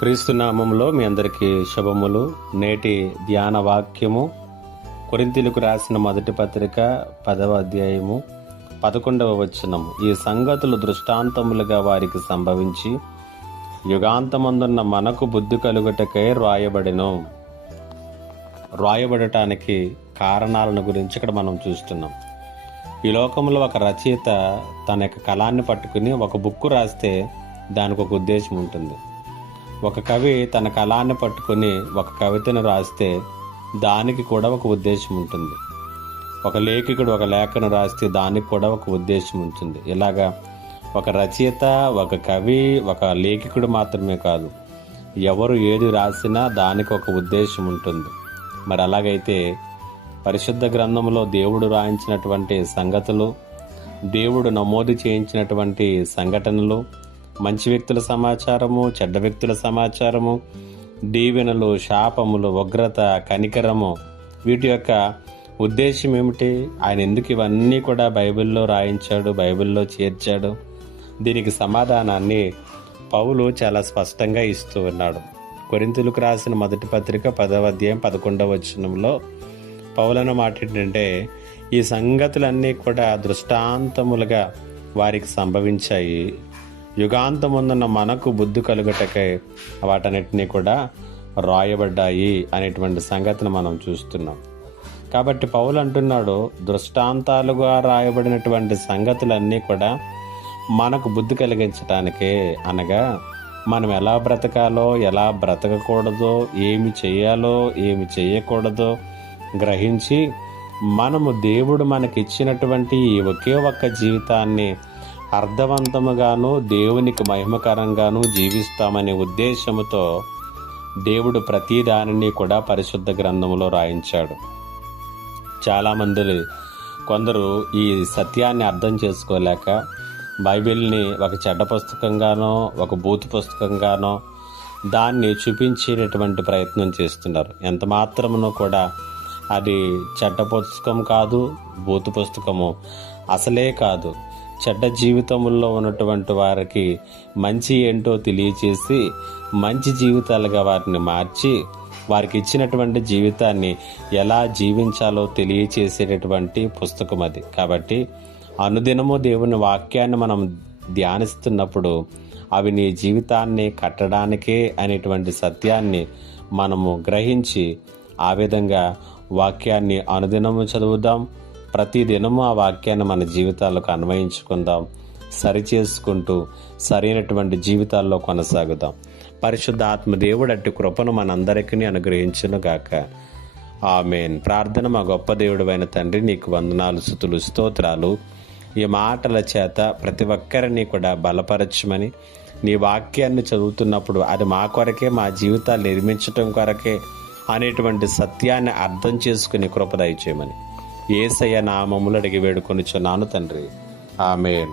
క్రీస్తు నామములో మీ అందరికీ శుభములు. నేటి ధ్యాన వాక్యము కొరింథీయులకు రాసిన మొదటి పత్రిక 10వ అధ్యాయము 11వ వచనము. ఈ సంగతులు దృష్టాంతములుగా వారికి సంభవించి యుగాంతమందున్న మనకు బుద్ధి కలుగుటకై రాయబడటానికి కారణాలను గురించి ఇక్కడ మనం చూస్తున్నాం. ఈ లోకంలో ఒక రచయిత తన యొక్క కళాన్ని పట్టుకుని ఒక బుక్ రాస్తే దానికి ఒక ఉద్దేశం ఉంటుంది. ఒక కవి తన కళాన్ని పట్టుకుని ఒక కవితను రాస్తే దానికి కూడా ఒక ఉద్దేశం ఉంటుంది. ఒక లేఖకుడు ఒక లేఖను రాస్తే దానికి కూడా ఒక ఉద్దేశం ఉంటుంది. ఇలాగా ఒక రచయిత, ఒక కవి, ఒక లేఖకుడు మాత్రమే కాదు, ఎవరు ఏది రాసినా దానికి ఒక ఉద్దేశం ఉంటుంది. మరి అలాగైతే పరిశుద్ధ గ్రంథంలో దేవుడు రాయించినటువంటి సంగతులు, దేవుడు నమోదు చేయించినటువంటి సంఘటనలు, మంచి వ్యక్తుల సమాచారము, చెడ్డ వ్యక్తుల సమాచారము, దీవెనలు, శాపములు, ఉగ్రత, కనికరము, వీటి యొక్క ఉద్దేశం ఏమిటి? ఆయన ఎందుకు ఇవన్నీ కూడా బైబిల్లో రాయించాడు, బైబిల్లో చేర్చాడు? దీనికి సమాధానాన్ని పౌలు చాలా స్పష్టంగా ఇస్తూ ఉన్నాడు. కొరింథీయులకు రాసిన మొదటి పత్రిక 10వ అధ్యాయం 11వ వచనంలో పౌలన్న మాట ఏంటంటే, ఈ సంగతులన్నీ కూడా దృష్టాంతములుగా వారికి సంభవించాయి, యుగాంతముందున్న మనకు బుద్ధి కలుగుటకై వాటన్నిటినీ కూడా రాయబడ్డాయి అనేటువంటి సంగతిని మనం చూస్తున్నాం. కాబట్టి పౌలు అంటున్నాడు, దృష్టాంతాలుగా రాయబడినటువంటి సంగతులన్నీ కూడా మనకు బుద్ధి కలిగించటానికే, అనగా మనం ఎలా బ్రతకాలో, ఎలా బ్రతకకూడదో, ఏమి చేయాలో, ఏమి చేయకూడదో గ్రహించి మనము దేవుడు మనకిచ్చినటువంటి ఈ ఒకే ఒక్క జీవితాన్ని అర్థవంతముగాను దేవునికి మహిమకరంగాను జీవిస్తామనే ఉద్దేశముతో దేవుడు ప్రతి దానిని కూడా పరిశుద్ధ గ్రంథములో రాయించాడు. చాలామంది కొందరు ఈ సత్యాన్ని అర్థం చేసుకోలేక బైబిల్ని ఒక చెడ్డ పుస్తకంగానో, ఒక బూతు పుస్తకంగానో దాన్ని చూపించేటటువంటి ప్రయత్నం చేస్తున్నారు. ఎంత మాత్రమునో కూడా అది చెడ్డ పుస్తకం కాదు, బూతు పుస్తకము అసలే కాదు. చెడ్డ జీవితంలో ఉన్నటువంటి వారికి మంచి ఏంటో తెలియచేసి మంచి జీవితాలుగా వారిని మార్చి వారికి ఇచ్చినటువంటి జీవితాన్ని ఎలా జీవించాలో తెలియచేసేటటువంటి పుస్తకం అది. కాబట్టి అనుదినము దేవుని వాక్యాన్ని మనం ధ్యానిస్తున్నప్పుడు అవి నీ జీవితాన్ని కట్టడానికే అనేటువంటి సత్యాన్ని మనము గ్రహించి ఆ విధంగా వాక్యాన్ని అనుదినము చదువుదాం. ప్రతి దినము ఆ వాక్యాన్ని మన జీవితాలకు అన్వయించుకుందాం, సరిచేసుకుంటూ సరైనటువంటి జీవితాల్లో కొనసాగుదాం. పరిశుద్ధ ఆత్మదేవుడు అట్టి కృపను మనందరికీ అనుగ్రహించును గాక. ఆమేన్. ప్రార్థన. మా గొప్ప దేవుడైన తండ్రి, నీకు వందనాలు, స్తుతులు, స్తోత్రాలు. ఈ మాటల చేత ప్రతి ఒక్కరిని కూడా బలపరచమని, నీ వాక్యాన్ని చదువుతున్నప్పుడు అది మా కొరకే, మా జీవితాలు నిర్మించటం కొరకే అనేటువంటి సత్యాన్ని అర్థం చేసుకుని కృప దయచేయమని యేసయ్య నామములో అడిగి వేడుకొనిచున్నాను తండ్రి. ఆమేన్.